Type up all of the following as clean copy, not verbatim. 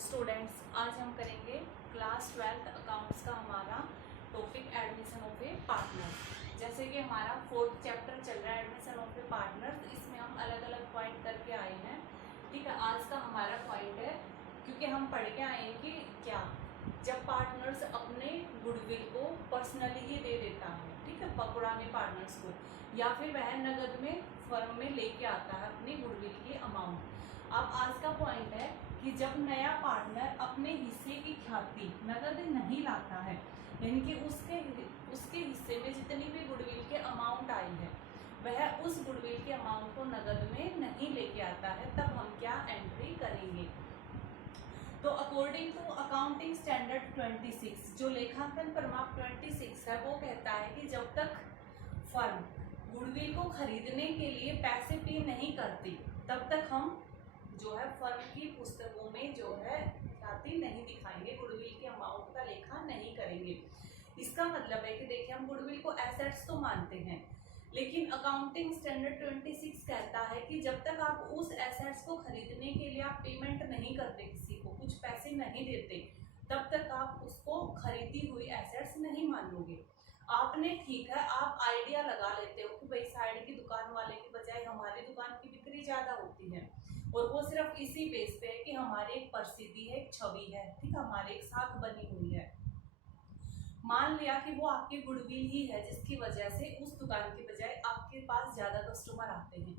Students, आज हम करेंगे क्लास 12th अकाउंट्स का हमारा topic admission of A partner. जैसे कि हमारा 4th चैप्टर चल रहा है एडमिशन ऑफ ए पार्टनर, इसमें हम अलग अलग पॉइंट करके आए हैं। ठीक है, आज का हमारा पॉइंट है, क्योंकि हम पढ़ के आए हैं कि क्या जब पार्टनर्स अपने गुडविल को पर्सनली ही दे देता है, ठीक है, पुराने पार्टनर्स को, या फिर वह नगद में फर्म में लेके आता है अपनी गुडविल की अमाउंट। अब आज का पॉइंट है कि जब नया पार्टनर अपने हिस्से की ख्याति नगद नहीं लाता है, यानी कि उसके हिस्से में जितनी भी गुडविल के अमाउंट आई है वह उस गुडविल के अमाउंट को नगद में नहीं लेके आता है, तब हम क्या एंट्री करेंगे। तो अकॉर्डिंग टू अकाउंटिंग स्टैंडर्ड 26, जो लेखांकन प्रमाण 26 है, वो कहता है कि जब तक फर्म गुडविल को खरीदने के लिए पैसे पे नहीं करती तब तक हम जो है फर्म की पुस्तकों में जो है ख्याति नहीं दिखाएंगे, गुडविल के अमाउंट का लेखा नहीं करेंगे। इसका मतलब है कि देखिए, हम गुडविल को एसेट्स तो मानते हैं, लेकिन अकाउंटिंग स्टैंडर्ड 26 कहता है कि जब तक आप उस एसेट्स को खरीदने के लिए आप पेमेंट नहीं करते, किसी को कुछ पैसे नहीं देते, तब तक आप उसको खरीदी हुई एसेट्स नहीं मानोगे। आपने ठीक है, आप आइडिया लगा लेते हो कि भाई साइड की दुकान वाले की बजाय हमारी दुकान की बिक्री ज्यादा होती है, और वो सिर्फ इसी बेस पे है कि हमारी एक प्रसिद्धि है, एक छवि है, ठीक है, हमारी एक साख बनी हुई है। मान लिया कि वो आपकी गुडविल ही है जिसकी वजह से उस दुकान की बजाय आपके पास ज्यादा कस्टमर आते हैं,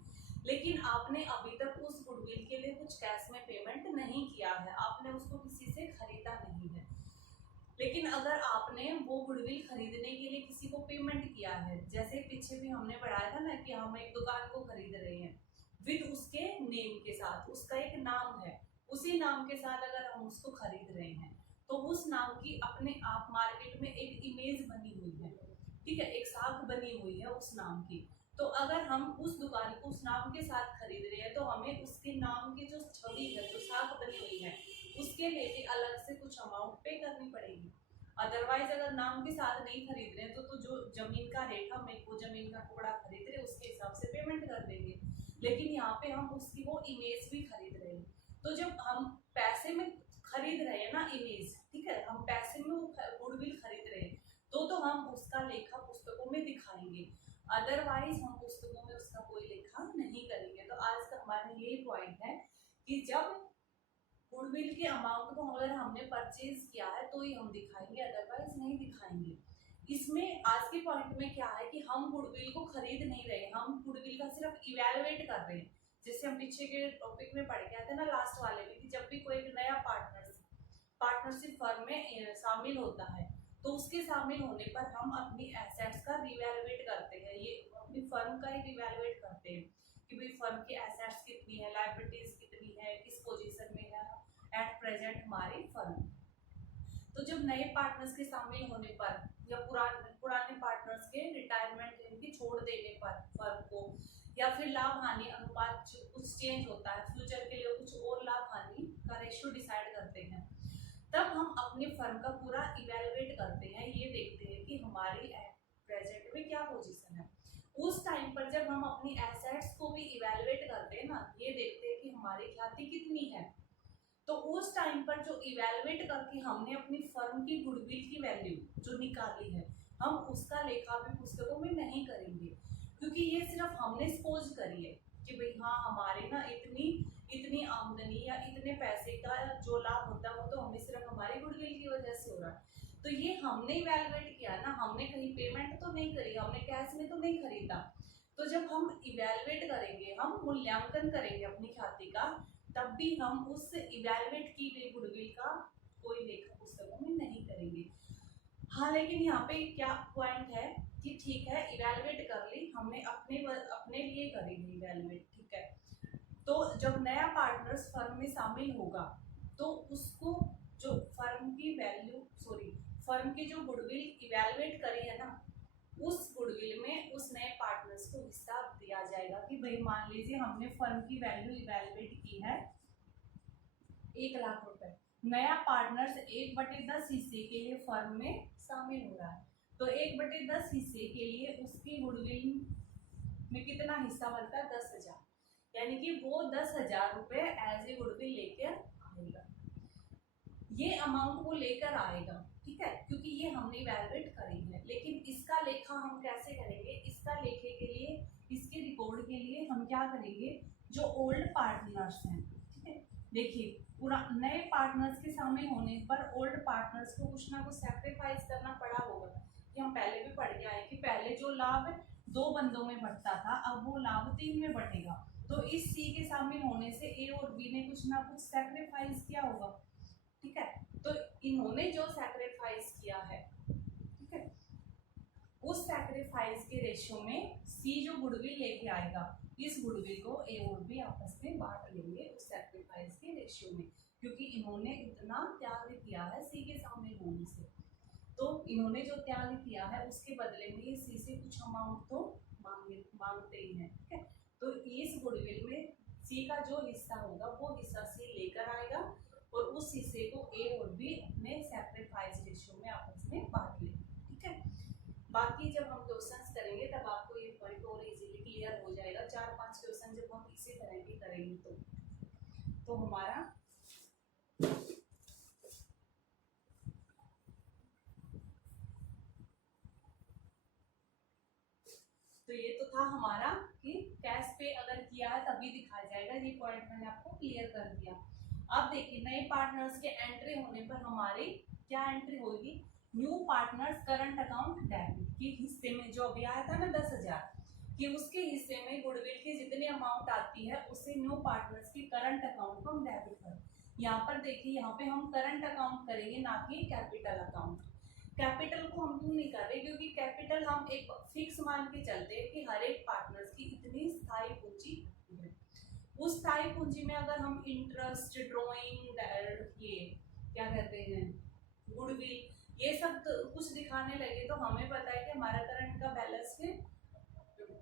लेकिन आपने अभी तक उस गुडविल के लिए कुछ कैश में पेमेंट नहीं किया है, आपने उसको किसी से खरीदा नहीं है। लेकिन अगर आपने वो गुडविल खरीदने के लिए किसी को पेमेंट किया है, जैसे पीछे भी हमने पढ़ाया था ना कि हम एक दुकान को खरीद रहे हैं विद उसके नेम के साथ, उसका एक नाम है, उसी नाम के साथ अगर हम उसको खरीद रहे हैं तो उस नाम की अपने आप मार्केट में एक इमेज बनी हुई है, ठीक है, एक साख बनी हुई है उस नाम की। तो अगर हम उस दुकान को उस नाम के साथ खरीद रहे हैं तो हमें उसके नाम की जो छवि है, जो साख बनी हुई है, उसके लिए अलग से कुछ अमाउंट पे करनी पड़ेगी। अदरवाइज अगर नाम के साथ नहीं खरीद रहे हैं तो जो जमीन का रेट, हम एक वो जमीन का टुकड़ा खरीद रहे हैं उसके हिसाब से पेमेंट कर देंगे, लेकिन यहाँ पे हम उसकी वो इमेज भी खरीद रहे हैं। तो जब हम पैसे में खरीद रहे हैं ना इमेज, ठीक है, हम पैसे में वो गुडविल खरीद रहे हैं तो हम उसका लेखा पुस्तकों में दिखाएंगे, अदरवाइज हम पुस्तकों में उसका कोई लेखा नहीं करेंगे। तो आज का हमारा यही पॉइंट है कि जब गुडविल के अमाउंट को अगर हमने परचेज किया है तो ही हम दिखाएंगे, अदरवाइज नहीं दिखाएंगे। इसमें आज के पॉइंट में क्या है कि हम गुडविल को खरीद नहीं रहे, हम गुडविल का सिर्फ इवेलुएट कर रहे हैं। जैसे हम पीछे के टॉपिक में पढ़ के आए थे ना लास्ट वाले में, कि जब भी कोई एक नया पार्टनरशिप फर्म में शामिल होता है तो उसके शामिल होने पर हम अपनी एसेट्स का रिवैल्यूएट करते हैं, ये अपनी फर्म का ही रिवैल्यूएट करते हैं कि भाई फर्म की एसेट्स कितनी है, लायबिलिटीज कितनी है, किस पोजीशन में है एट प्रेजेंट हमारी फर्म। तो जब नए पार्टनर्स के शामिल होने पर या पुराने पार्टनर्स के रिटायरमेंट इनकी छोड़ देने पर फर्म को, या फिर लाभ हानि अनुपात कुछ चेंज होता है, फ्यूचर के लिए कुछ और लाभ हानि का रेशियो डिसाइड करते हैं, तब हम अपनी फर्म का पूरा इवेलुएट करते हैं, ये देखते हैं कि हमारी प्रेजेंट में क्या पोजीशन है। उस टाइम पर जब हम अपनी एसेट्स को भी इवेलुएट करते हैं ना, ये देखते हैं कि हमारी ख्याति कितनी है, तो उस टाइम पर जो इवेलुएट करके हमने अपनी फर्म की गुडविल की वैल्यू जो निकाली है, हम उसका लेखा भी पुस्तकों में नहीं करेंगे, क्योंकि ये सिर्फ हमने सपोज करी है कि भाई हाँ हमारे ना इतनी इतनी आमदनी या इतने पैसे का जो लाभ होता है वो तो हमें सिर्फ हमारी गुडविल की वजह से हो रहा है। तो ये हमने इवेलुएट किया ना, हमने कहीं पेमेंट तो नहीं करी, हमने कैश में तो नहीं खरीदा। तो जब हम इवेलुएट करेंगे, हम मूल्यांकन करेंगे अपनी ख्याति का, तब भी हम उस इवेलुएट की गई गुडविल का कोई लेखा पुस्तकों में नहीं करेंगे। हाँ, लेकिन यहाँ पे क्या पॉइंट है कि ठीक है, इवेलुएट कर ली हमने, अपने लिए करेंगे इवेलुएट, ठीक है। तो जब नया पार्टनर्स फर्म में शामिल होगा तो उसको जो फर्म की जो गुडविल इवेलुएट करी है ना, उस गुडविल में उस नए पार्टनर्स को हिस्सा दिया जाएगा कि भाई मान लीजिए हमने फर्म की वैल्यू इवेलुएट की है 1,00,000 रुपए, नया पार्टनर्स 1/10 हिस्से के लिए फर्म में शामिल हो रहा है, तो 1/10 हिस्से के लिए उसकी गुडविल में कितना हिस्सा बनता है, 10,000, यानी कि वो 10,000 रुपए एज ए गुडविल लेकर आएगा। ये अमाउंट वो लेकर आएगा, ठीक है, क्योंकि ये हमने इवैल्यूएट करी है। लेकिन इसका लेखा हम कैसे करेंगे? इसका लेखे के लिए, इसके रिकॉर्ड के लिए हम क्या करेंगे, जो ओल्ड पार्टनर्स हैं, ठीक है, देखिए नए पार्टनर्स के शामिल होने पर ओल्ड पार्टनर्स को कुछ ना कुछ सैक्रिफाइस करना पड़ा होगा। कि हम पहले भी पढ़ के आए कि पहले जो लाभ 2 बंदों में बंटता था, अब वो लाभ 3 में बटेगा। तो इस सी के शामिल होने से ए और बी ने कुछ ना कुछ सैक्रिफाइस किया होगा, ठीक है। तो इन्होंने जो सैक्रिफाइस किया है, ठीक है, उस सैक्रिफाइस के रेशियो में सी जो गुडविल लेके आएगा, इस गुडविल को ए और बी आपस में बांट लेंगे उस सैक्रिफाइस के रेशियो में, क्योंकि इन्होंने इतना त्याग किया है सी के शामिल होने से। तो इन्होंने जो त्याग किया है उसके बदले में ये सी से कुछ अमाउंट तो मांगते ही हैं, ठीक है। तो इस गुडविल में सी का जो हिस्सा होगा वो हिस्सा सी लेकर आएगा और उस हिस्से को ए और बी अपने सैक्रिफाइस रेशियो में आपस में बांट लेंगे, ठीक है। बाकी जब हम क्वेश्चंस करेंगे तब आपको ये पॉइंट और इजीली क्लियर हो जाएगा। 4-5 क्वेश्चन जब हम इसी तरह के करेंगे तो हमारा तो ये तो था हमारा कि कैश पे अगर किया है तभी दिखाया जाएगा। ये पॉइंट मैंने आपको क्लियर कर दिया। अब देखिए नए पार्टनर्स के एंट्री होने पर हमारी क्या एंट्री होगी, new partners current account debit के हिस्से में जो अभी आया था ना 10,000 कि उसके हिस्से में गुडविल की जितनी अमाउंट आती है उससे न्यू पार्टनर्स की करंट अकाउंट को हम डेबिट करें। यहाँ पर देखिए, यहाँ पे हम करंट अकाउंट करेंगे ना कि कैपिटल अकाउंट। कैपिटल को हम क्यों नहीं कर रहे, क्योंकि कैपिटल हम एक फिक्स मान के चलते हैं कि हर एक पार्टनर्स की इतनी स्थायी पूंजी है। उस स्थायी पूंजी में अगर हम इंटरेस्ट, ड्रॉइंग, ये क्या कहते हैं, गुडविल, ये सब तो कुछ दिखाने लगे तो हमें पता है कि हमारा करंट का बैलेंस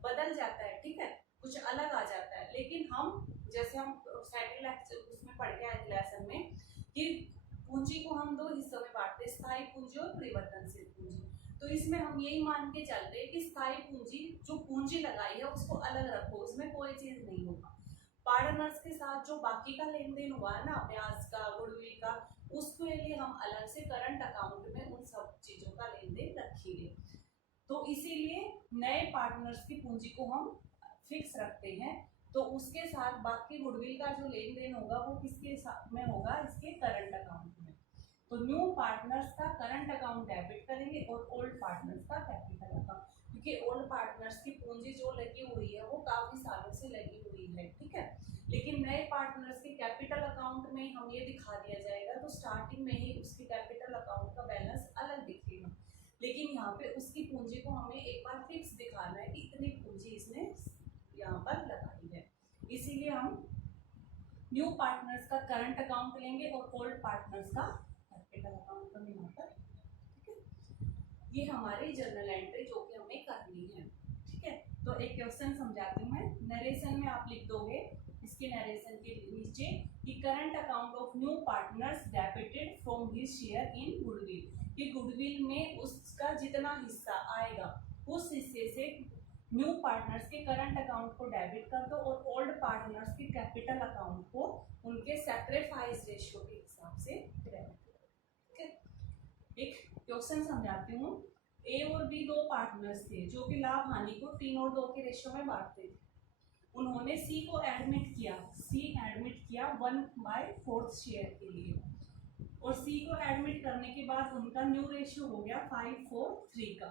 बदल जाता है, ठीक है, कुछ अलग आ जाता है। लेकिन हम जैसे हम सेकंड लेक्चर उसमें पढ़ के आए लेसन में कि पूंजी को हम 2 हिस्सों में बांटते हैं, स्थायी पूंजी और परिवर्तनशील पूंजी। तो इसमें हम यही मान के चलते हैं कि स्थायी पूंजी जो पूंजी लगाई है उसको अलग रखो, उसमें कोई चीज नहीं होगा। पार्टनर्स के साथ जो बाकी का लेन देन हुआ है ना, ब्याज का, गुडविल का, उसके लिए हम अलग से करंट अकाउंट में उन सब चीजों का लेन देन रखेंगे। तो इसीलिए नए पार्टनर्स की पूंजी को हम फिक्स रखते हैं। तो उसके साथ बाकी गुडविल का जो लेन देन होगा वो किसके साथ में होगा, इसके करंट अकाउंट में। तो न्यू पार्टनर्स का करंट अकाउंट डेबिट करेंगे और ओल्ड पार्टनर्स का कैपिटल अकाउंट, क्योंकि ओल्ड पार्टनर्स की पूंजी जो लगी हुई है वो काफी सालों से लगी हुई है, ठीक है। लेकिन नए पार्टनर्स के कैपिटल अकाउंट में हम ये दिखा दिया जाएगा तो स्टार्टिंग में ही उसके कैपिटल अकाउंट का बैलेंस अलग दिखेगा। लेकिन यहाँ पे उसकी पूंजी को हमें एक बार फिक्स दिखाना है कि इतनी पूंजी इसने यहाँ पर लगाई है। इसीलिए हम न्यू पार्टनर्स का करंट अकाउंट लेंगे और ओल्ड पार्टनर्स का कैपिटल अकाउंट का यहाँ पर, ठीक है। ये हमारी जर्नल एंट्री जो कि हमें करनी है, ठीक है। तो एक क्वेश्चन समझाती हूँ मैं। नरेशन में आप लिख दोगे इसके नरेशन के नीचे कि current account of new partners debited from his share in goodwill, कि गुडविल में उसका जितना हिस्सा आएगा उस हिस्से से न्यू पार्टनर्स के करंट अकाउंट को डेबिट कर दो और ओल्ड पार्टनर्स के कैपिटल अकाउंट को उनके सैक्रिफाइस रेशियो के हिसाब से क्रेडिट करो, ठीक है। एक क्वेश्चन समझाती हूँ। ए और बी 2 पार्टनर्स थे जो कि लाभ हानि को 3 और 2 के रेशियो में बांटते थे। उन्होंने सी को एडमिट किया, 1/4 शेयर के लिए, और सी को एडमिट करने के बाद उनका न्यू रेशियो हो गया 5:3 का,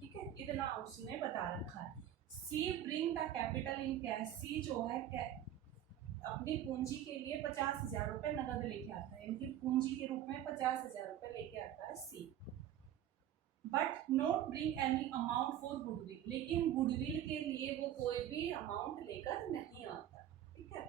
ठीक है। इतना उसने बता रखा है। C bring the capital in cash, C जो है अपनी पूंजी के लिए 50,000 रुपए नगद लेके आता है, इनकी पूंजी के रूप में 50,000 रुपए लेके आता है C. But not bring any amount for goodwill, लेकिन गुडविल के लिए वो कोई भी अमाउंट लेकर नहीं आता, ठीक है।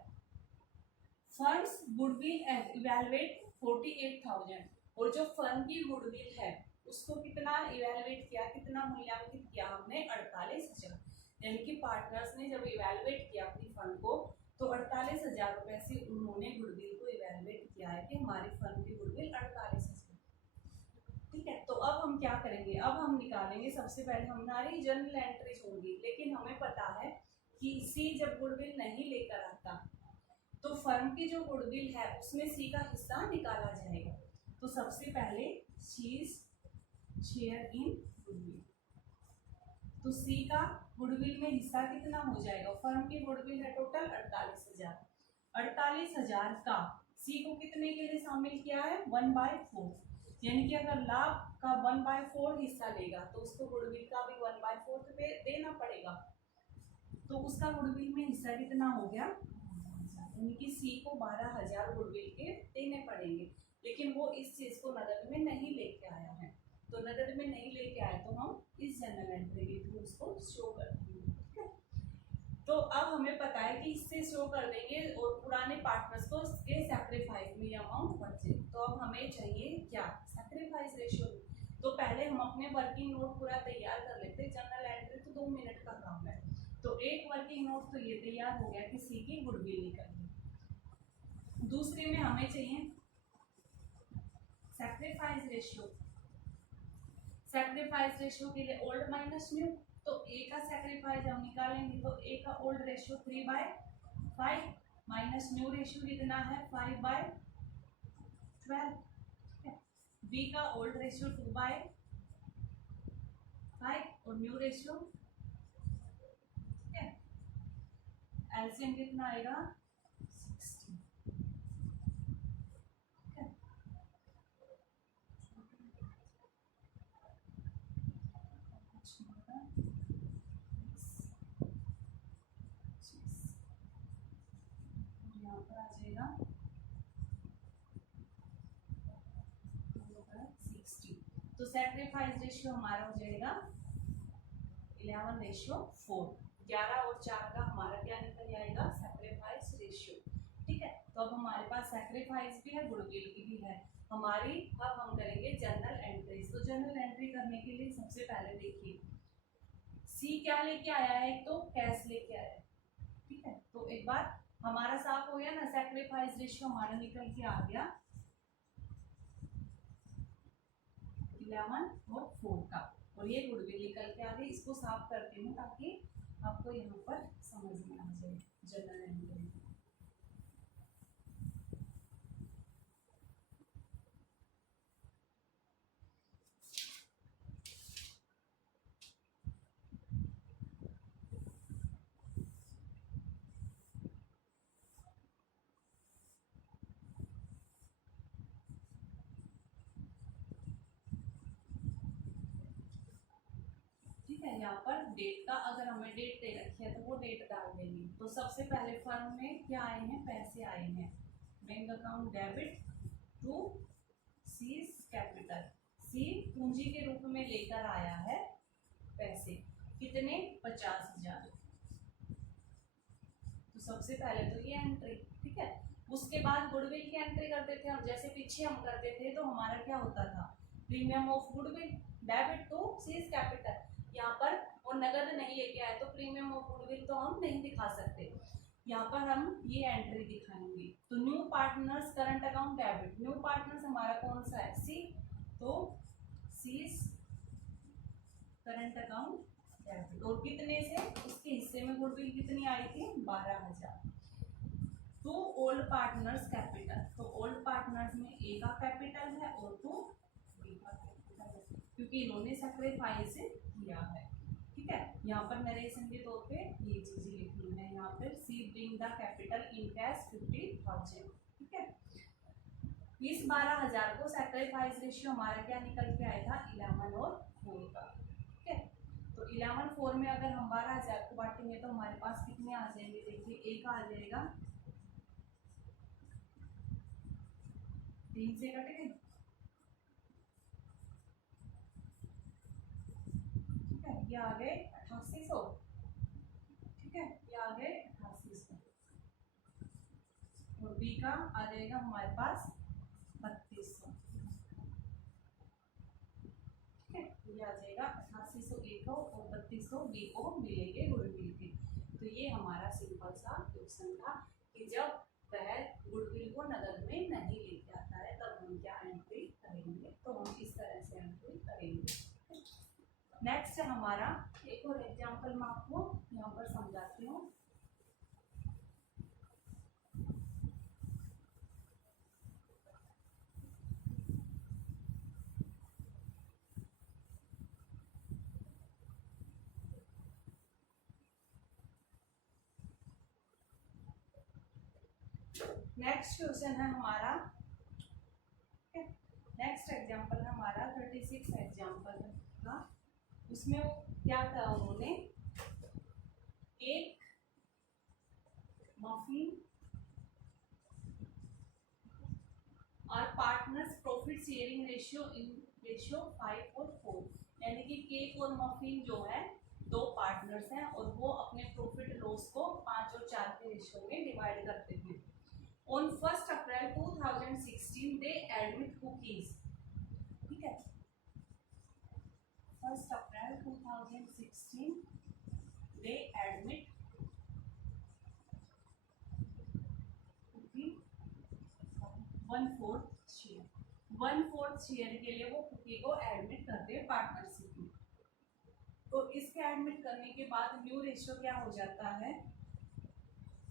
फर्म्स गुडविल इवैल्यूएट 48,000, और जो फर्म की गुडविल है उसको कितना इवैल्यूएट किया, कितना मूल्यांकित किया हमने, 48,000। यानी कि पार्टनर्स ने जब इवैल्यूएट किया अपनी फर्म को तो 48,000 रुपए से उन्होंने गुडविल को इवैल्यूएट किया है कि हमारी फर्म की गुडविल 48,000, ठीक है। तो अब हम क्या करेंगे, अब हम निकालेंगे सबसे पहले हमारी जर्नल एंट्रीज होंगी। लेकिन हमें पता है कि सी जब गुडविल नहीं लेकर आता तो फर्म की जो गुडविल है उसमें सी का हिस्सा निकाला जाएगा, तो सबसे पहले she is share in goodwill. तो सी का गुडविल में हिस्सा कितना हो जाएगा? फर्म की गुडविल है टोटल 48,000। 48,000 का सी को कितने के लिए शामिल किया है? 1/4। यानी कि अगर लाभ का 1/4 हिस्सा लेगा तो उसको गुडविल का भी 1/4 पे देना पड़ेगा। तो उसका गुडविल में हिस्सा कितना हो गया? यानी कि सी को 12,000 गुडविल के देने पड़ेंगे, लेकिन वो इस चीज को नकद में नहीं लेके आया है। तो नकद में नहीं लेके आए तो हम इस जनरल एंट्री के थ्रू उसको शो कर देंगे। ठीक है, तो अब हमें पता है कि इससे शो कर देंगे और पुराने पार्टनर्स को इसके सैक्रिफाइस में अमाउंट बचे। तो अब हमें चाहिए क्या? Sacrifice ratio. तो पहले हम अपने वर्किंग नोट पूरा तैयार कर लेते। जनरल एंट्री तो 2 मिनट का काम है। तो एक वर्किंग नोट तो ये तैयार हो गया कि सी की गुडविल निकल गई। दूसरे में हमें चाहिए सैक्रिफाइस रेशियो। सैक्रिफाइस रेशियो के लिए ओल्ड माइनस न्यू। तो ए का सैक्रिफाइस हम निकालेंगे तो ए का old ratio 3/5 minus new ratio कितना है? 5/12। बी का ओल्ड रेशियो 2/5 और न्यू रेशियो। ठीक है, एलसीएम कितना आएगा? 60। यहाँ पर आ जाएगा 60। तो सैक्रिफाइस रेशियो हमारा हो जाएगा 11/4। 11 और 4 का हमारा क्या निकल जाएगा? Sacrifice ratio. ठीक है, तो अब हमारे पास सैक्रिफाइस भी है, गुडविल की भी है हमारी। अब हम करेंगे जनरल एंट्रीज। तो जनरल एंट्री करने के लिए सबसे पहले देखिए सी क्या लेके आया है? तो कैश लेके आया है। ठीक है, तो एक बार हमारा साफ हो गया ना, सैक्रिफाइस रेशियो हमारा निकल के आ गया 11 और 4 का, और ये गुडविल निकल के आ गई। इसको साफ करती हूँ ताकि आपको यहाँ पर समझ में आ जाए जनरल एंट्री। ठीक है, यहाँ पर डेट का अगर हमें डेट दे रखी है तो वो डेट डाल देंगे। तो सबसे पहले फर्म में क्या आए हैं? पैसे आए हैं। Bank account debit to C's capital. C पूंजी के रूप में लेकर आया है पैसे, कितने? 50,000। तो सबसे पहले तो ये एंट्री। ठीक है, उसके बाद गुडविल की एंट्री करते थे हम। जैसे पीछे हम करते थे तो हमारा क्या होता था? Premium of goodwill debit to C's capital. यहाँ पर वो नगद नहीं लेके आए तो प्रीमियम ऑफ गुडविल तो हम नहीं दिखा सकते। यहाँ पर हम ये एंट्री दिखाएंगे। तो new partners current account debit. New partners हमारा कौन सा है? सी। तो सीज करंट अकाउंट डेबिट। और कितने से? उसके हिस्से में गुडविल कितनी आई थी? 12,000। To old partners capital. तो ओल्ड पार्टनर्स में ए का कैपिटल है और टू बी का कैपिटल है, क्योंकि इन्होंने सैक्रिफाइस किया है। ठीक है, यहाँ पर नरेशन के तौर पे ये चीजें लिखनी है। यहाँ पर C bring the capital in cash 50,000। ठीक है, इस 12,000 को सैक्रिफाइस रेशियो हमारा क्या निकल के आया था? 11 और 4 का। ठीक है, तो 11/4 में अगर हम 12,000 को बांटेंगे तो हमारे पास कितने आ जाएंगे? देखिए ए का आ जाएगा 3 से कट गए। ठीक है, ये आ गए 8800। ठीक है, ये आ गए 8800। और बी का आ जाएगा हमारे पास 3200। ठीक है, ये आ जाएगा 8800 ए को और 3200 बी को मिलेंगे गुडविल के। तो ये हमारा सिंपल सा क्वेश्चन था कि जब वह गुडविल को नगद में नहीं लेके आता है तब हम क्या एंट्री करेंगे। तो हम इस तरह से एंट्री करेंगे। नेक्स्ट हमारा एक और एग्जांपल मैं आपको यहाँ पर समझाती हूँ। नेक्स्ट क्वेश्चन है हमारा, नेक्स्ट एग्जांपल है हमारा 36 एग्जांपल का। उसमें क्या था, उन्होंने एक मफिन और पार्टनर्स प्रॉफिट शेयरिंग रेशियो 5 और 4, यानी कि केक और मफिन जो है दो पार्टनर्स हैं और वो अपने प्रॉफिट लॉस को 5 और 4 के रेशियो में डिवाइड करते हैं। On 1 April 2016 they admit Cookies, ठीक है, 1 April 2016 they admit Cookie 1/4 share, 1/4 share के लिए वो कुकी को एडमिट करते हैं पार्टनरशिप में। तो इसके एडमिट करने के बाद न्यू रेशियो क्या हो जाता है,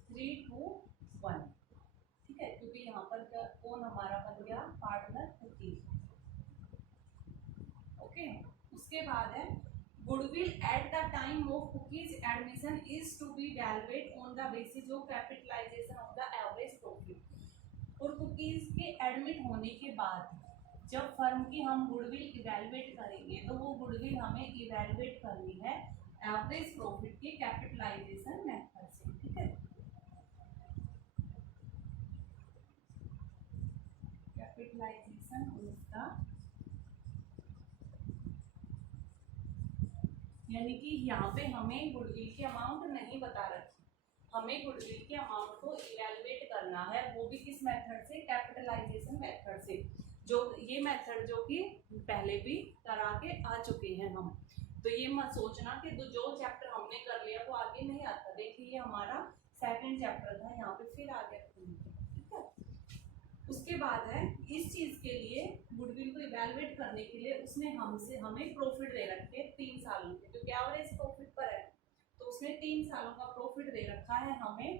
3:1, ठीक है, क्योंकि यहाँ पर कौन हमारा बन गया, पार्टनर कुकी। ओके, उसके बाद है goodwill at the time of Cookie's admission is to be valuated on the basis of capitalisation of the average profit. और कुकीज के एडमिट होने के बाद जब फर्म की हम गुडविल इवैल्यूएट करेंगे तो वो गुडविल हमें इवैल्यूएट करनी है एवरेज प्रॉफिट के कैपिटलाइजेशन मेथड से, ठीक है, कैपिटलाइजेशन उसका, यानी कि यहाँ पे हमें गुडविल की अमाउंट नहीं बता रखी, हमें गुडविल के अमाउंट को इवैल्यूएट करना है, वो भी किस मेथड से, कैपिटलाइजेशन मेथड से। जो ये मेथड जो कि पहले भी करा के आ चुके हैं हम, तो ये मत सोचना कि जो चैप्टर हमने कर लिया वो आगे नहीं आता। देखिए ये हमारा सेकंड चैप्टर था, यहाँ पे फिर आ गया, ठीक है। उसके बाद है इस चीज के लिए गुडविल को इवैल्यूएट करने के लिए उसने हमें प्रॉफिट दे रखे 3 सालों के, क्योंकि एवरेज प्रॉफिट पर है तो उसने 3 सालों का प्रॉफिट दे रखा है हमें।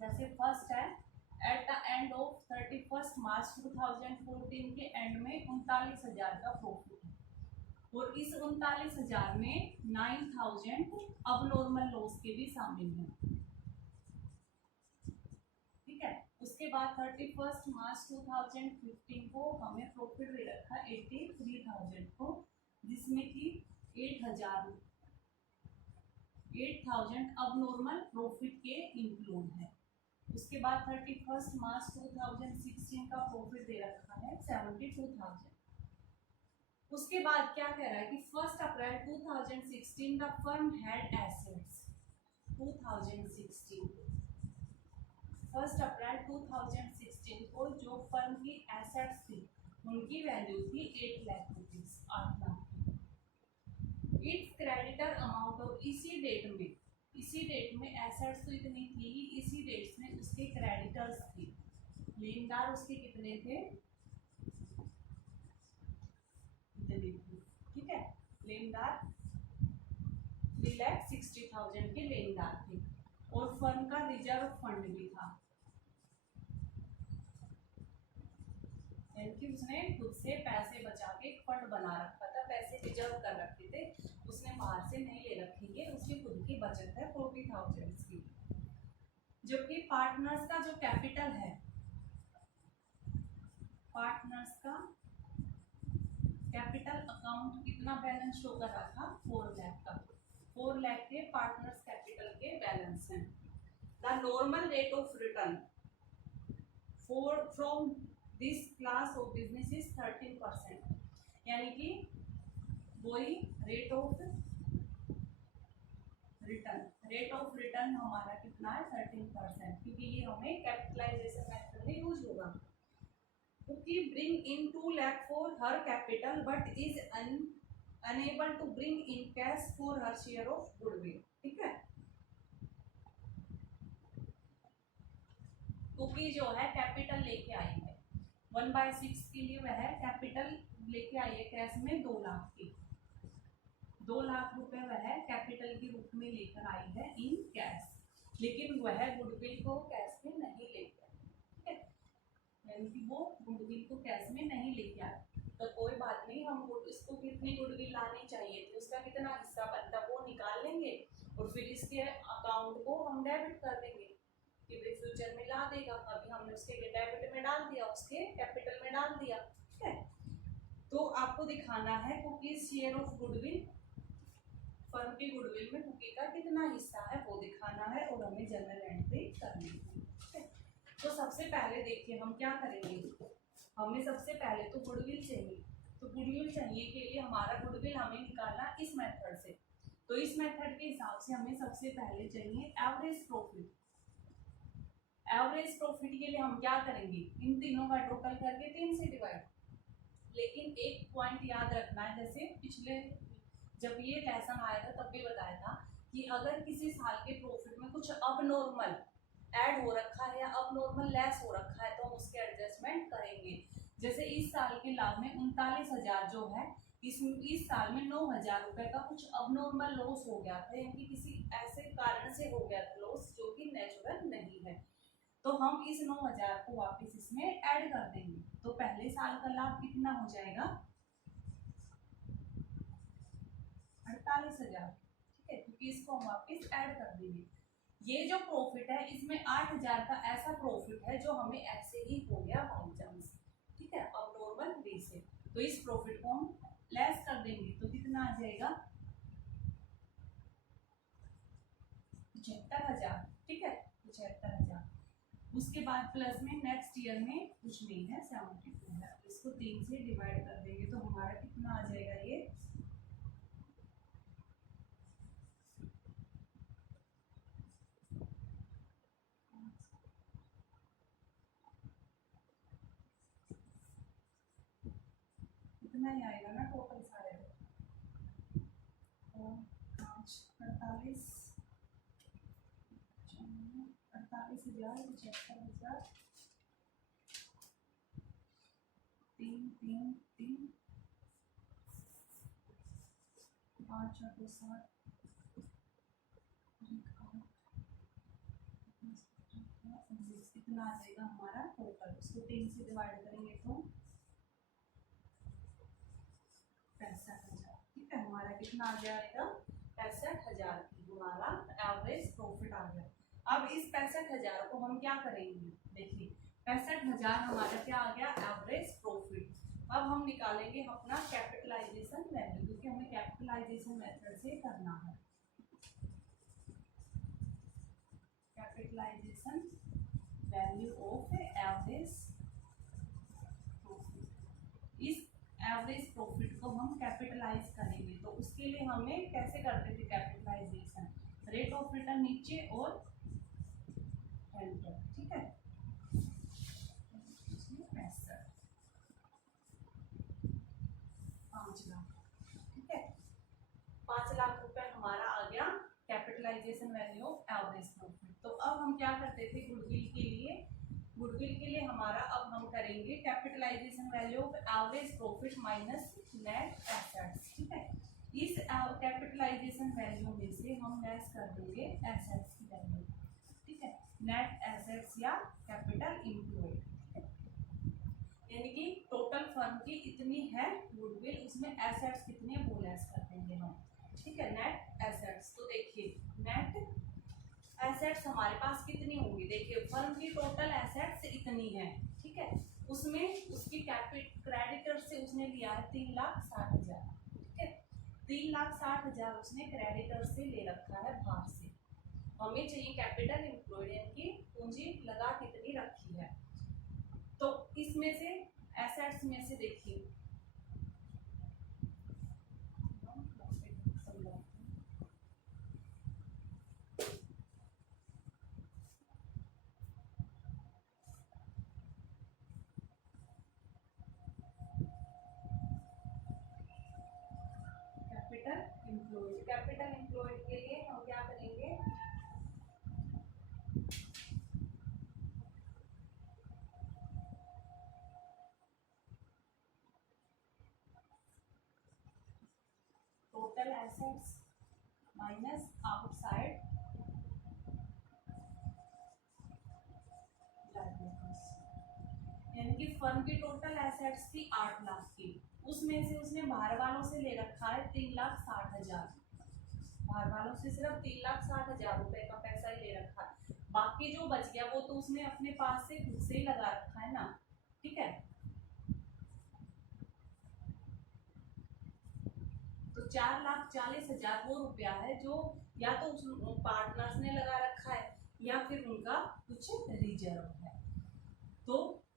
जैसे फर्स्ट है एट द एंड ऑफ 31 मार्च 2014 के एंड में 39,000 का प्रॉफिट है, और इस 39,000 में 9,000 अब नॉर्मल लॉस के भी शामिल हैं, ठीक है। उसके बाद 31 मार्च 2015 को हमें प्रॉफिट दे रखा 83,000 को, जिसमें कि 8,000 अब नॉर्मल प्रॉफिट के इंक्लूड है। उसके बाद 31 मार्च 2016 का प्रॉफिट दे रखा है 72,000। उसके बाद क्या कह रहा है कि 1 April 2016 the firm had assets, 2016 1 April 2016 को जो फर्म की एसेट्स थी उनकी वैल्यू थी 8 lakh rupees, 8 lakh. It's creditor amount of, इसी डेट में एसेट्स तो इतनी थी, इसी डेट में उसके क्रेडिटर्स थे, लेनदार उसके कितने थे, ठीक है, लेनदार 3,60,000 के लेनदार थे, और फर्म का रिजर्व फंड भी था, यानी कि उसने खुद से पैसे बचा के एक फंड बना रखा था, पैसे रिजर्व कर रखे थे, उसने बाहर से नहीं ले रखेंगे, उसकी खुद की बचत है 40,000 की। जबकि पार्टनर्स का जो कैपिटल है, पार्टनर्स का कैपिटल अकाउंट कितना बैलेंस शो कर रहा था, 4 लाख का, 4 लाख के पार्टनर्स कैपिटल के बैलेंस हैं। The normal rate of return from this class of business is 13%, यानी कि वही रेट ऑफ रिटर्न हमारा कितना है 13%, क्योंकि ये हमें कैपिटलाइजेशन मेथड में यूज होगा। Cookie bring in 2 lakh for her capital but is unable to bring in cash for her share of goodwill, ठीक है। कुकी जो है कैपिटल लेके आई है 1/6 के लिए, वह कैपिटल लेके आई है कैश में 2 लाख की, 2 लाख रुपए वह कैपिटल के रूप में लेकर आई है इन कैश, लेकिन वह गुडविल को कैश में नहीं लेकर, ठीक है, यानी कि वो गुडविल को कैश में नहीं लेके आए। तो कोई बात नहीं, हम इसको कितनी गुडविल लानी चाहिए थी, उसका कितना हिस्सा बनता वो निकाल लेंगे और फिर इसके अकाउंट को हम डेबिट कर देंगे, कि भाई फ्यूचर में ला देगा, अभी हमने उसके डेबिट में डाल दिया, उसके कैपिटल में डाल दिया। ठीक है, तो आपको दिखाना है Cookie share of goodwill, firm की गुडविल में कुकी का कितना हिस्सा है वो दिखाना है और हमें जर्नल एंट्री करनी है। ठीक है, तो सबसे पहले देखिए हम क्या करेंगे, हमें सबसे पहले तो गुडविल चाहिए। तो गुडविल चाहिए के लिए हमारा गुडविल हमें निकालना इस मेथड से। तो इस मेथड के हिसाब से हमें सबसे पहले चाहिए एवरेज प्रॉफिट। एवरेज प्रॉफिट के लिए हम क्या करेंगे, इन तीनों का टोटल करके 3 से डिवाइड। लेकिन एक पॉइंट याद रखना है, जैसे पिछले जब ये लेसन आया था तब भी बताया था कि अगर किसी साल के प्रॉफिट में कुछ अब नॉर्मल ऐड हो रखा है या अब नॉर्मल लेस हो रखा है तो हम उसके एडजस्टमेंट करेंगे। जैसे इस साल के लाभ में 39,000 जो है, इस साल में 9,000 रुपए का कुछ अब नॉर्मल लॉस हो गया था, यानी किसी ऐसे कारण से हो गया था लॉस जो कि नेचुरल नहीं है, तो हम इस 9,000 को वापस इसमें ऐड कर देंगे। तो पहले साल का लाभ कितना हो जाएगा, 48,000। ठीक है, क्योंकि इसको हम वापस ऐड कर देंगे। ये जो प्रॉफिट है इसमें 8,000 का ऐसा प्रॉफिट है जो हमें ऐसे ही हो गया बाई चांस। ठीक है, अब नॉर्मल वे से, तो इस प्रॉफिट को हम लेस कर देंगे तो कितना आ जाएगा, 75,000। ठीक है, 75,000। उसके बाद प्लस में नेक्स्ट ईयर में कुछ नहीं है, 72 है। इसको 3 से डिवाइड कर देंगे तो हमारा कितना आ जाएगा, ये इतना ही आएगा ना टोटल सारे, 48,000, 75,000, 3 3 3 5 और 2 7, इतना आ जाएगा हमारा टोटल। उसको 3 से डिवाइड करेंगे तो 65,000। ठीक है, हमारा कितना आ जाएगा, 65,000 की हमारा एवरेज प्रॉफिट आ गया। अब इस 65,000 को हम क्या करेंगे, देखिए 65,000 हमारा क्या आ गया, एवरेज प्रॉफिट। अब हम निकालेंगे अपना कैपिटलाइजेशन वैल्यू, क्योंकि हमें कैपिटलाइजेशन मेथड से करना है। Capitalisation value of average profit, इस एवरेज प्रॉफिट को हम कैपिटलाइज करेंगे। तो उसके लिए हमें कैसे करते थे कैपिटलाइजेशन, रेट ऑफ रिटर्न नीचे और एंटर। ठीक है, 5 लाख। ठीक है, 5 लाख रुपए हमारा आ गया capitalisation value of average profit. तो अब हम क्या करते थे गुडविल के लिए, गुडविल के लिए हमारा अब हम करेंगे capitalisation value of average profit minus net assets. ठीक है, इस कैपिटलाइजेशन वैल्यू में से हम लेस कर देंगे एसेट्स की वैल्यू। ठीक है, नेट एसेट्स या कैपिटल इम्प्लॉयड, यानी कि टोटल फर्म की इतनी है गुडविल, उसमें एसेट्स कितने वो लेस कर देंगे हम। ठीक है, नेट एसेट्स, तो देखिए नेट एसेट्स हमारे पास कितनी होंगी, देखिए फर्म की टोटल एसेट्स इतनी है। ठीक है, उसमें उसकी क्रेडिटर से उसने लिया है 3,60,000। ठीक है, 3,60,000 उसने क्रेडिटर से ले रखा है बाहर से। हमें चाहिए कैपिटल एम्प्लॉयड, यानी कि पूंजी लगा कितनी रखी है। तो इसमें से एसेट्स में से देखिए कैपिटल एम्प्लॉयड के लिए हम क्या करेंगे, total assets minus outside liabilities, यानी कि फर्म की टोटल एसेट्स थी 8 लाख की, उसमें से उसने बाहर वालों से ले रखा है 3,60,000। बाहर वालों से सिर्फ 3,60,000 रुपए का पैसा ही ले रखा है। बाकी जो बच गया वो तो उसने अपने पास से खुद से ही लगा रखा है ना, ठीक है। तो 4,40,000 वो रुपया है जो या तो उस पार्टनर्स ने लगा रखा है या फिर उनका कुछ रिजर्व है। तो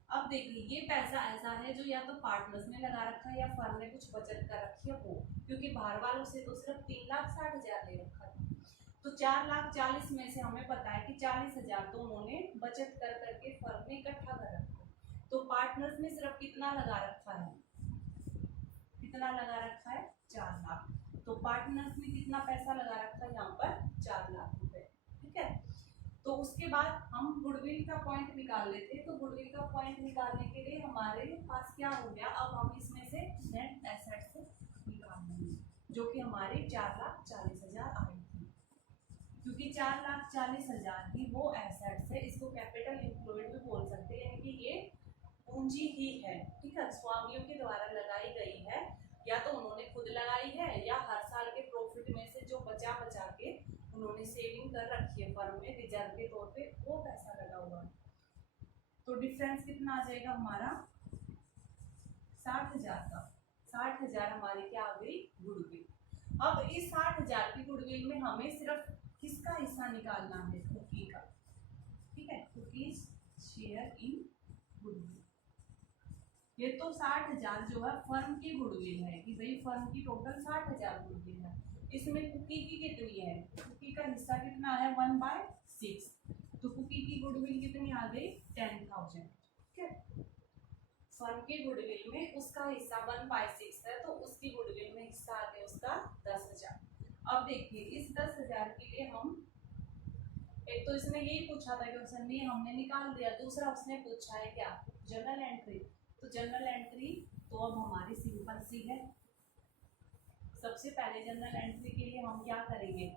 अब देखिए ये पैसा ऐसा है जो या तो पार्टनर्स ने लगा रखा है या फर्म ने कुछ बचत कर रखी है वो, क्योंकि बाहर वालों से तो सिर्फ 3,60,000 ले रखा था। तो 4,40,000 में से हमें पता है कि 40,000 तो उन्होंने बचत कर करके फर्म ने इकट्ठा कर रखा है। तो पार्टनर्स ने सिर्फ कितना लगा रखा है, कितना लगा रखा है, 4 लाख। तो पार्टनर्स ने कितना पैसा लगा रखा है यहाँ पर, 4 लाख रुपए, ठीक है। तो उसके बाद हम गुडविल का पॉइंट निकाल लेते हैं। तो गुडविल का पॉइंट निकालने के लिए हमारे पास क्या हो गया, अब हम इसमें से नेट एसेट्स निकाल लेंगे जो कि हमारे 4,40,000 आई थी, क्योंकि 4,40,000 की वो एसेट्स है, इसको कैपिटल एम्प्लॉयड भी बोल सकते हैं, यानी कि ये पूंजी ही है, ठीक है, स्वामियों के द्वारा लगाई गई है, या तो उन्होंने खुद लगाई है या हर साल के प्रॉफिट में से जो बचा बचा के उन्होंने सेविंग कर रखी है फर्म में रिजर्व के तौर पे, वो पैसा लगा हुआ है। तो डिफरेंस कितना आ जाएगा हमारा, 60,000 का। 60,000 हमारी क्या आ गई, गुडविल। अब इस 60,000 की गुडविल में हमें सिर्फ किसका हिस्सा निकालना है, कुकी का, ठीक है, कुकीज शेयर इन गुडविल। ये तो 60,000 जो है फर्म की गुडविल है कि भाई फर्म की टोटल 60,000 गुडविल है, इसमें कुकी की कितनी है, कुकी का हिस्सा कितना है, 1/6। तो कुकी की गुडविल कितनी आ गई, 10,000, ठीक है। फर्म के गुडविल में उसका हिस्सा 1/6 है, तो उसकी गुडविल में हिस्सा आ गया उसका 10,000। अब देखिए इस 10,000 के लिए हम, एक तो इसने यही पूछा था क्वेश्चन में, हमने निकाल दिया। दूसरा उसने पूछा है क्या, जर्नल एंट्री। तो जर्नल एंट्री तो अब हमारी सिंपल सी है। सबसे पहले जनरल एंट्री के लिए हम क्या करेंगे,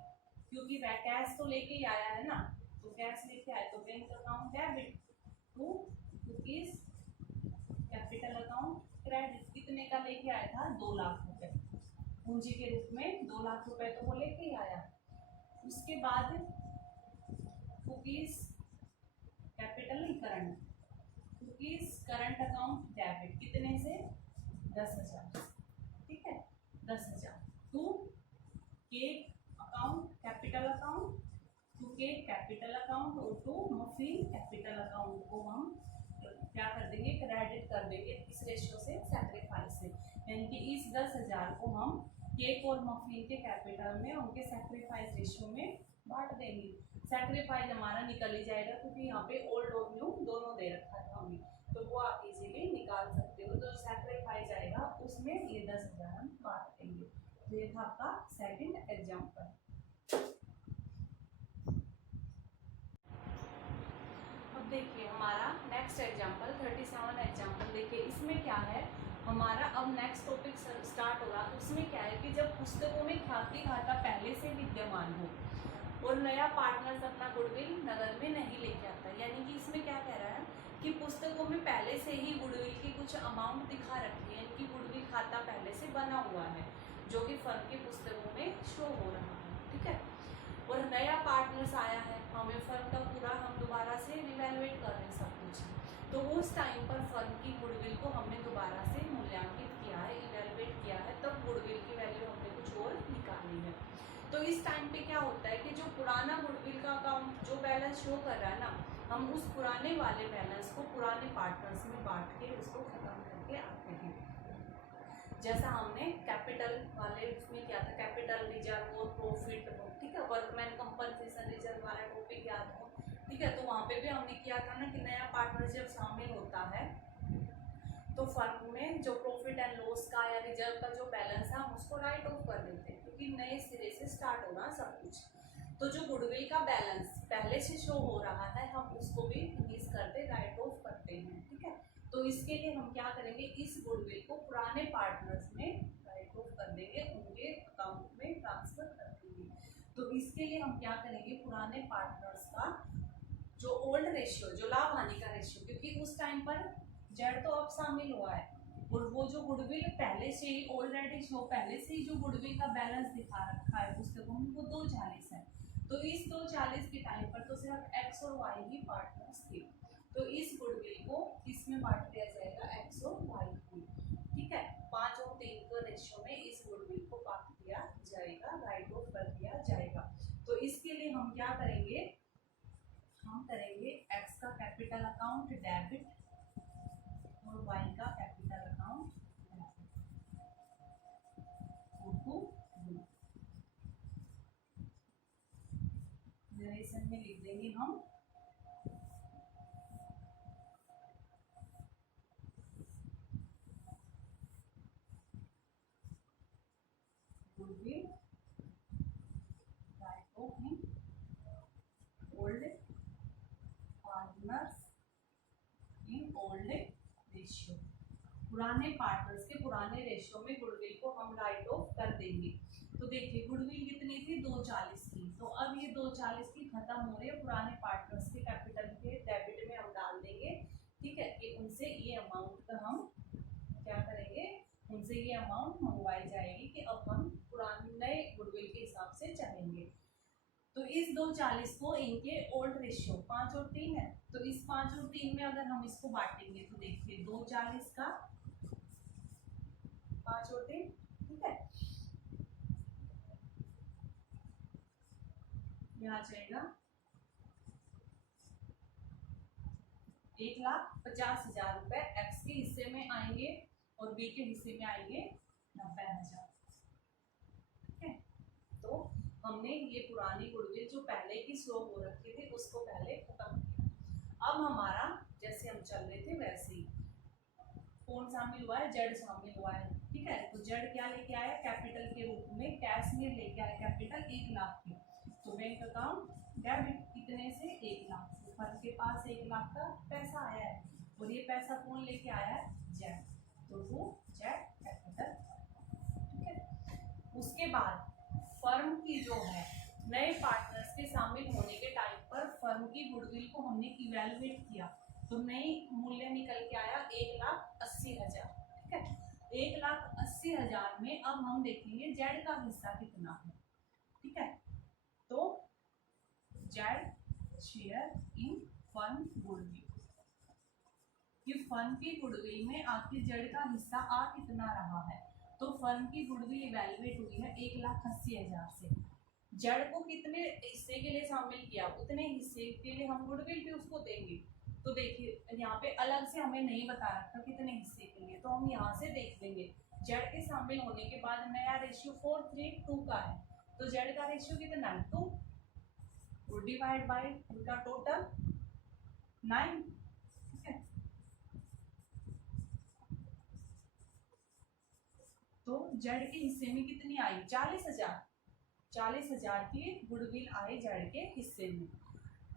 क्योंकि वह कैश तो लेके ही आया है ना, तो कैश लेके आए तो bank account debit to Cookie's capital account credit. कितने का लेके आया था, 2 लाख रुपए पूंजी के रूप में, 2 लाख रुपए तो वो लेके ही आया। उसके बाद कुकीज कैपिटल नहीं current, Cookie's current account debit कितने से, 10,000, ठीक है, 10,000 to Cake account capital account, to Cake capital account और टू मफिन कैपिटल अकाउंट को हम क्या कर देंगे, क्रेडिट कर देंगे इस रेशियो से, सैक्रिफाइस से, यानी कि इस 10,000 को हम केक और मफिन के कैपिटल में उनके सैक्रिफाइस रेशियो में बांट देंगे। सैक्रिफाइस हमारा निकल ही जाएगा क्योंकि यहाँ पे ओल्ड और न्यू दोनों दे रखा था हमें, तो वो आप इजीली निकाल सकते हो। तो सैक्रिफाइस आएगा उसमें ये 10,000 हम बांट देंगे। तो ये था आपका सेकंड एग्जांपल। अब देखिए हमारा नेक्स्ट एग्जांपल 37 एग्जांपल देखिए, इसमें क्या है हमारा, अब नेक्स्ट टॉपिक स्टार्ट हो रहा, तो उसमें क्या है कि जब पुस्तकों में ख्याति घाटा पहले से विद्यमान हो और नया पार्टनर्स अपना गुडविल नगद में नहीं लेके आता, यानी कि इसमें क्या कह रहा है कि पुस्तकों में पहले से ही गुडविल की कुछ अमाउंट दिखा रखी है, यानी कि गुडविल खाता पहले से बना हुआ है जो कि फर्म की पुस्तकों में शो हो रहा है, ठीक है। और नया पार्टनर्स आया है, हमें फर्म का पूरा हम दोबारा से रिवैल्यूएट कर रहे हैं सब कुछ, तो उस टाइम पर फर्म की गुडविल को हमने दोबारा से मूल्यांकित किया है, इवैल्यूएट किया है, तब गुडविल की वैल्यू हमने कुछ और निकाली है। तो इस टाइम पे क्या होता है कि जो पुराना गुडविल का अकाउंट जो बैलेंस शो कर रहा है ना, हम उस पुराने वाले बैलेंस को पुराने पार्टनर्स में बांट के उसको खत्म करके आते हैं। जैसा हमने कैपिटल वाले उसमें किया था, कैपिटल रिजर्व और प्रॉफिट, ठीक है, वर्कमैन कंपनसेशन रिजर्व वाला टॉपिक याद हो, ठीक है। तो वहाँ पे भी हमने किया था ना कि नया पार्टनर जब शामिल होता है तो फर्म में जो प्रॉफिट एंड लॉस का या रिजर्व का जो बैलेंस है हम उसको राइट ऑफ कर देते हैं, क्योंकि नए सिरे से स्टार्ट होना सब कुछ। तो जो गुडविल का बैलेंस पहले से शो हो रहा है हम उसको भी फिनिश करते राइट ऑफ करते हैं, ठीक है। तो इसके लिए हम क्या करेंगे, इस गुडविल को पुराने पार्टनर्स में राइट ऑफ कर देंगे, उनके अकाउंट में ट्रांसफर कर देंगे। तो इसके लिए हम क्या करेंगे, पुराने पार्टनर्स का जो ओल्ड रेशियो, जो लाभ हानि का रेशियो, क्योंकि उस टाइम पर जेड तो अब शामिल हुआ है और वो जो गुडविल पहले से ही ऑलरेडी शो, पहले से ही जो गुडविल का बैलेंस दिखा रखा है पुस्तकों में वो 240 है, तो इस 240 के टाइम पर तो सिर्फ एक्स और वाई ही पार्टनर्स थे, तो इस गुडविल को इसमें बांट दिया जाएगा एक्स और वाई को, ठीक है। 5 और 3 के रेशियो में इस गुडविल को बांट दिया जाएगा, राइट ऑफ कर दिया जाएगा। तो इसके लिए हम क्या करेंगे, हम करेंगे एक्स का कैपिटल अकाउंट डेबिट और वाई का कैपिटल अकाउंट नरेशन में लिख देंगे हम goodwill right of in old partners in old ratio, पुराने पार्टनर्स के पुराने रेशियो में गुडविल को हम राइट ऑफ कर देंगे। तो देखिए गुडविल कितनी थी 240 की, तो अब ये 240 की खत्म हो रही है, पुराने पार्टनर्स के कैपिटल के डेबिट में हम डाल देंगे, ठीक है, कि उनसे ये अमाउंट का हम क्या करेंगे, उनसे ये अमाउंट मंगवाई जाएगी कि अब हम पुराने गुडविल के हिसाब से चलेंगे। तो इस 240 को इनके ओल्ड रेशियो 5 और 3 है, तो इस 5 और 3 में अगर हम इसको बांटेंगे तो देखिए 240 का 5 और 3, ठीक है, यहाँ जाएगा 1,50,000 रुपए एक्स के हिस्से में आएंगे और बी के हिस्से में आएंगे 90,000, ठीक है। तो हमने ये पुरानी गुडविल जो पहले की स्लो हो रखी थी उसको पहले खत्म किया। अब हमारा जैसे हम चल रहे थे वैसे ही कौन शामिल हुआ है, जेड शामिल हुआ है, ठीक है। तो जेड क्या लेके आया, कैपिटल के रूप में कैश में लेके आया कैपिटल 1 लाख की, तो बैंक अकाउंट डेबिट कितने से 1 लाख, तो फर्म के पास 1 लाख का पैसा आया है और ये पैसा कौन लेके आया है, जेड, तो वो जेड कैपिटल, ठीक है। उसके बाद फर्म की जो है नए पार्टनर्स के शामिल होने के टाइम पर फर्म की गुडविल को हमने इवैल्यूएट किया, तो नई मूल्य निकल के आया 1,80,000, ठीक है। 1,80,000 में अब हम देखेंगे जेड का हिस्सा कितना है, ठीक है। तो Z share in firm goodwill, कि फर्म की गुडविल में आखिर जेड का हिस्सा आ कितना रहा है, तो फर्म की गुडविल इवैल्यूएट हुई है 1,80,000 से, जेड को कितने हिस्से के लिए शामिल किया उतने हिस्से के लिए हम गुडविल भी उसको देंगे। तो देखिए यहाँ पे अलग से हमें नहीं बता रखा कितने हिस्से के लिए, तो हम यहाँ से देख लेंगे जेड के शामिल होने के बाद नया रेशियो 4:3:2 का है, तो जेड का रेशियो कितना है 2, वो डिवाइड बाय उनका टोटल 9, ठीक है। तो जेड के हिस्से में कितनी आई 40,000 की गुडविल आई जेड के हिस्से में।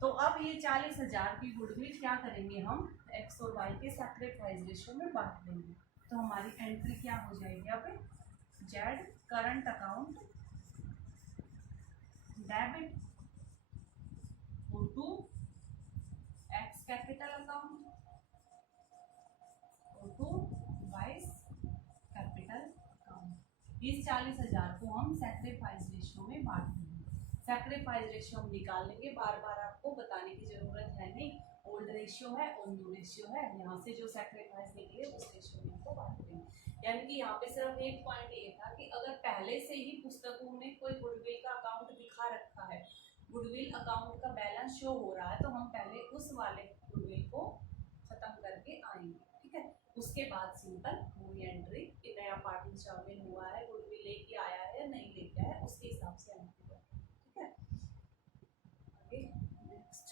तो अब ये 40,000 की गुडविल क्या करेंगे, हम एक्स और वाई के सैक्रिफाइस रेशियो में बांट देंगे। तो हमारी एंट्री क्या हो जाएगी, अब Z current account debit to X capital account to Y's capital account. इस 40,000 को हम सैक्रिफाइस रेशियो में बांट देंगे। सैक्रिफाइस रेशियो हम निकाल लेंगे, बार बार आपको बताने की जरूरत है नहीं, ओल्ड रेशियो है और न्यू रेशियो है, यहाँ से जो सैक्रिफाइस निकले उस रेशियो में इनको बांट देंगे। यानी कि यहाँ पे सिर्फ एक पॉइंट ये था कि अगर पहले से ही पुस्तकों में कोई गुडविल का अकाउंट दिखा रखा है, गुडविल अकाउंट का बैलेंस शो हो रहा है, तो हम पहले उस वाले गुडविल को खत्म करके आएंगे, ठीक है। उसके बाद सिंपल पूरी एंट्री कि नया पार्टनर शामिल हुआ है, गुडविल लेके आया है नहीं लेके आया, उसके हिसाब से एंट्री करें, ठीक है। आगे नेक्स्ट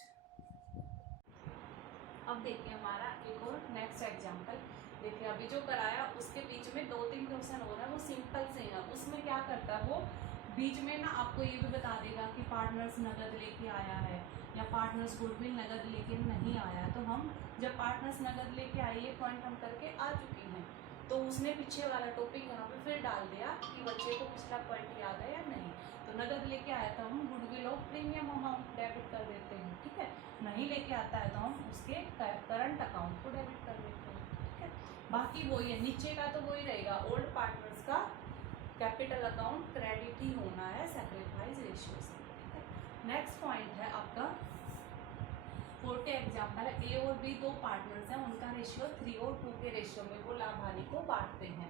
अब देखिए हमारा एक और नेक्स्ट एग्जांपल। देखिए अभी जो कराया उसके बीच में 2-3 क्वेश्चन हो रहा है, वो सिंपल से है। उसमें क्या करता है वो बीच में ना आपको ये भी बता देगा कि पार्टनर्स नगद लेके आया है या पार्टनर्स गुडविल नगद लेके नहीं आया है। तो हम जब पार्टनर्स नगद लेके आए ये पॉइंट हम करके आ चुके हैं, तो उसने पीछे वाला टॉपिक यहाँ पे फिर डाल दिया कि बच्चे को पिछला पॉइंट याद है या नहीं। तो नगद लेके आया तो हम goodwill of premium amount debit कर देते हैं, ठीक है। नहीं लेके आता है तो हम उसके करंट अकाउंट को डेबिट कर देते हैं, ठीक है। बाकी वही है, नीचे का तो वही रहेगा, ओल्ड पार्टनर्स का कैपिटल अकाउंट क्रेडिट ही होना है सैक्रिफाइस रेशियो से, ठीक है। नेक्स्ट पॉइंट है आपका फोर्थ एग्जाम्पल है, ए और बी दो पार्टनर्स हैं, उनका रेशियो 3 और 2 के रेशियो में वो लाभ हानि को बांटते हैं।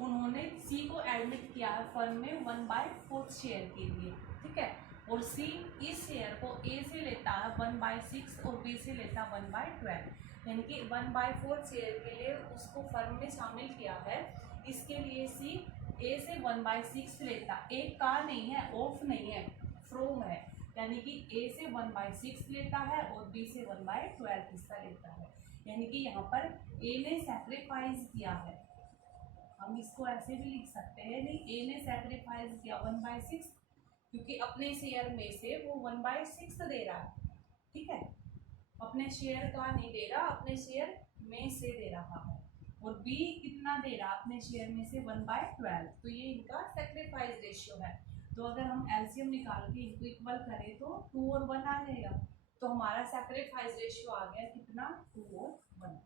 उन्होंने सी को एडमिट किया है फर्म में 1/4 शेयर के लिए, ठीक है, और सी इस शेयर को ए से लेता है 1/6 और बी से लेता है 1/12, यानी कि 1/4 शेयर के लिए उसको फर्म में शामिल किया है। इसके लिए सी ए से 1/6 लेता, एक का नहीं है, ऑफ नहीं है, फ्रॉम है, यानी कि ए से 1/6 लेता है और बी से 1/12 हिस्सा लेता है। यानी कि यहाँ पर ए ने सैक्रिफाइस किया है, हम इसको ऐसे भी लिख सकते हैं, नहीं, ए ने सैक्रिफाइस किया 1/6, क्योंकि अपने शेयर में से वो 1/6 दे रहा है, ठीक है, अपने शेयर का नहीं दे रहा, अपने शेयर में से दे रहा है। और बी कितना दे रहा, अपने शेयर में से 1/12, तो ये इनका सैक्रिफाइस रेशियो है। तो अगर हम एलसीएम निकाल के इनको इक्वल करें तो 2 और 1 आ जाएगा, तो हमारा सैक्रिफाइस रेशियो आ गया कितना, 2 और 1।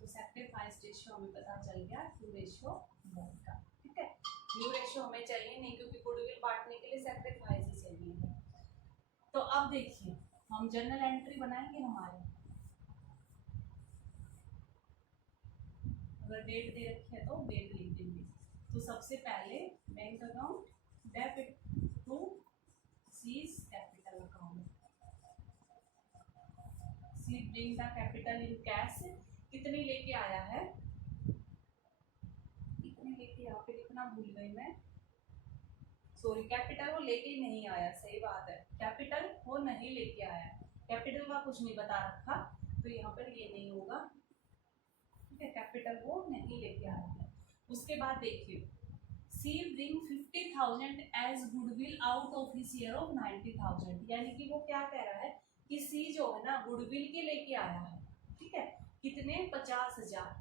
तो सैक्रिफाइस रेशियो हमें पता चल गया 2:1 का, ठीक है। न्यू रेशियो हमें चाहिए नहीं, क्योंकि गुडविल बांटने के लिए सैक्रिफाइस ही चाहिए है। तो अब देखिए हम जर्नल एंट्री बनाएंगे हमारे, अगर डेट दे रखी है तो डेट लिख देंगे। तो सबसे पहले bank account debit to C's capital account, C bring the capital in cash, कितनी लेके आया है, कितने लेके, यहाँ पे लिखना भूल गई मैं, सॉरी, कैपिटल वो लेके नहीं आया, सही बात है, कैपिटल वो नहीं लेके आया, कैपिटल का कुछ नहीं बता रखा, तो यहाँ पर ये नहीं होगा, ठीक है, कैपिटल वो नहीं लेके आया है। उसके बाद देखिए C bring 50,000 as goodwill out of his share of 90,000, यानी कि वो क्या कह रहा है कि सी जो है ना गुडविल के लेके आया है, ठीक है, कितने, 50,000,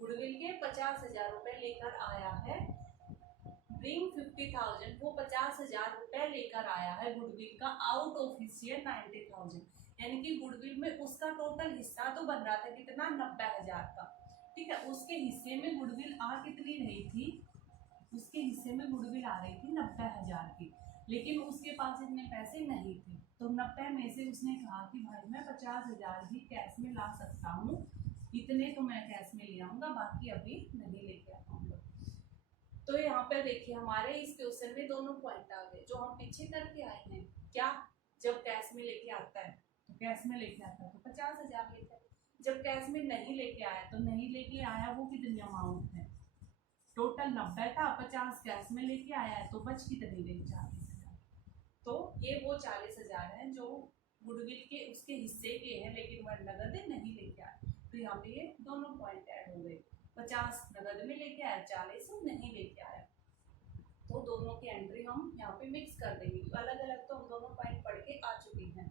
गुडविल के 50,000 रुपए लेकर आया है। ब्रिंग 50,000, वो 50,000 रुपए लेकर आया है गुडविल का आउट ऑफ हिज शेयर 90,000, यानी कि गुडविल में उसका टोटल हिस्सा तो बन रहा था कितना, 90,000 का, ठीक है, उसके हिस्से में गुडविल आ कितनी रही थी, उसके हिस्से में गुडविल आ रही थी 90,000 की, लेकिन उसके पास इतने पैसे नहीं थे, तो 90 में से उसने कहा कि भाई मैं 50,000 ही कैश में ला सकता हूँ, इतने तो मैं कैश में ले आऊंगा, बाकी अभी नहीं लेके आ पाऊंगा। तो यहाँ पर देखिए हमारे इस क्वेश्चन में दोनों पॉइंट आ गए जो हम पीछे करके आए हैं, क्या, जब कैश में लेके आता है तो कैश में लेके आता है तो 50,000 लेके आता है, जब कैश में नहीं लेके आया तो नहीं लेके आया, वो कितनी अमाउंट है, टोटल 90 था, 50 कैश में लेके आया है, तो बच कितनी गई, 40,000, तो ये वो 40,000 है जो गुडविल के उसके हिस्से के हैं, लेकिन वह नगद नहीं लेके आया, तो यहाँ पे ये दोनों पॉइंट ऐड हो गए, 50 नगद में लेके आया, 40 नहीं लेके आया, तो दोनों की एंट्री हम यहाँ पे मिक्स कर देंगे, अलग अलग तो हम दोनों पॉइंट पढ़ के आ चुके हैं।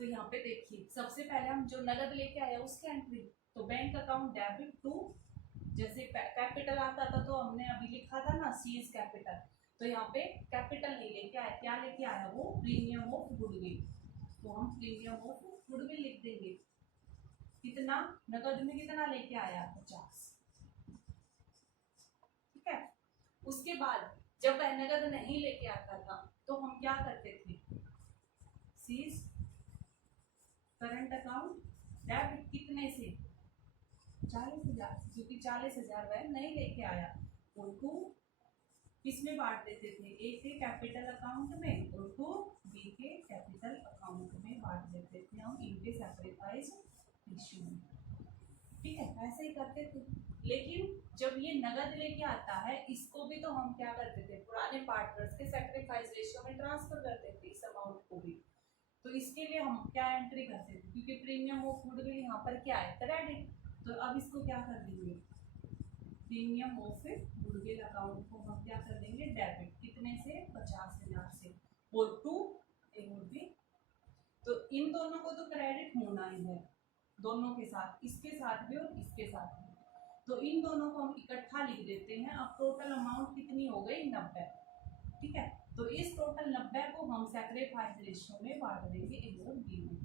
तो यहाँ पे देखिए सबसे पहले हम जो नगद लेके आया उसकी एंट्री, तो बैंक अकाउंट डेबिट टू, जैसे कैपिटल आता था तो हमने अभी लिखा था ना सीज कैपिटल, तो यहाँ पे कैपिटल नहीं लेके आया, क्या लेके आया, वो प्रीमियम ऑफ गुडविल, तो हम प्रीमियम ऑफ गुडविल लिख देंगे, कितना, नगद में कितना लेके आया, 50, ठीक है। उसके बाद जब वह नगद नहीं लेके आता था तो हम क्या करते थे, सीज करंट अकाउंट डेबिट, कितने से, 40,000, क्योंकि 40,000 वह नहीं लेके आया, उनको किसमें बांट देते थे, ए के कैपिटल अकाउंट में और को बी के कैपिटल अकाउंट में बांट देते थे हम इनके सैक्रिफाइस रेशियो में, ठीक है, ऐसे ही करते थे। लेकिन जब ये नगद लेके आता है इसको भी तो हम क्या करते थे, पुराने पार्टनर्स के सैक्रिफाइस रेशियो में ट्रांसफर करते थे इस अमाउंट को भी, तो इसके लिए हम क्या एंट्री करते थे, क्योंकि प्रीमियम ऑफ गुडविल यहाँ पर क्या है, क्रेडिट, तो अब इसको क्या कर देंगे, प्रीमियम ऑफ गुडविल अकाउंट को हम क्या कर देंगे, डेबिट, कितने से, 50,000 से, और टू ए और बी, तो इन दोनों को तो क्रेडिट होना ही है, दोनों के साथ, इसके साथ भी और इसके साथ भी, तो इन दोनों को हम इकट्ठा लिख देते हैं। अब टोटल अमाउंट कितनी हो गई, 90, ठीक है, तो इस टोटल 90 को हम सैक्रिफाइस रेशियो में बांट देंगे ए और बी में।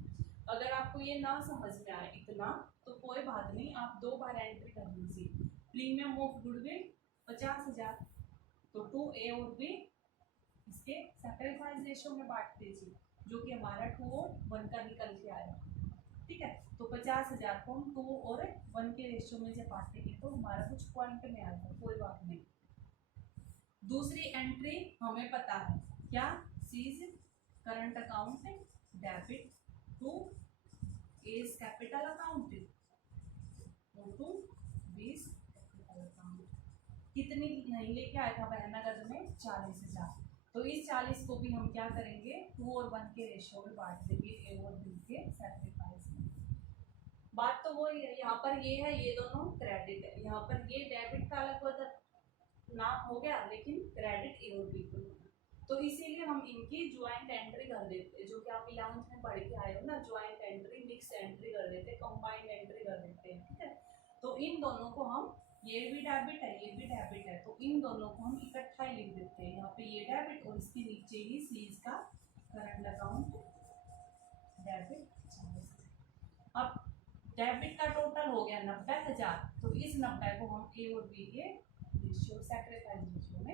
अगर आपको ये ना समझ में आए इतना तो कोई बात नहीं, आप 2 बार एंट्री कर लीजिए, प्रीमियम ऑफ गुडविल 50,000, तो 2 ए और बी किसके सैक्रिफाइस रेशियो में बांटते थे, जो कि हमारा 2 और 1 का निकल के आया। ठीक है, तो 50,000 को हम 2 और 1 के रेशियो में जब बांटेंगे तो हमारा कुछ पॉइंट में आता है, कोई बात नहीं। दूसरी एंट्री हमें पता है क्या, C's current account debit to A's capital account to B's capital account. कितनी नहीं लेके आया था वह नगद में 40,000, तो इस 40 को भी हम क्या करेंगे 2 और 1 के रेशियो में बांट देंगे ए और बी के सैक्रिफाइस में। बात तो वो यहाँ पर ये है, ये दोनों क्रेडिट है, यहाँ पर ये डेबिट का अलग नाम हो गया, लेकिन क्रेडिट ए और बी को, तो इसीलिए हम इनकी ज्वाइंट एंट्री कर देते हैं, जो कि आप 11th में पढ़ के आए हो ना, ज्वाइंट एंट्री, मिक्स एंट्री कर देते हैं, कंबाइंड एंट्री कर देते हैं। ठीक है, तो इन दोनों को हम, ये भी डेबिट है ये भी डेबिट है, तो इन दोनों को हम इकट्ठा ही लिख देते हैं, यहाँ पे ये डेबिट और इसके नीचे ही सीज का करंट अकाउंट डेबिट। अब डेबिट का टोटल हो गया 90,000, तो इस 90 को हम ए और बी के रेशियो सैक्रिफाइस रेशियो में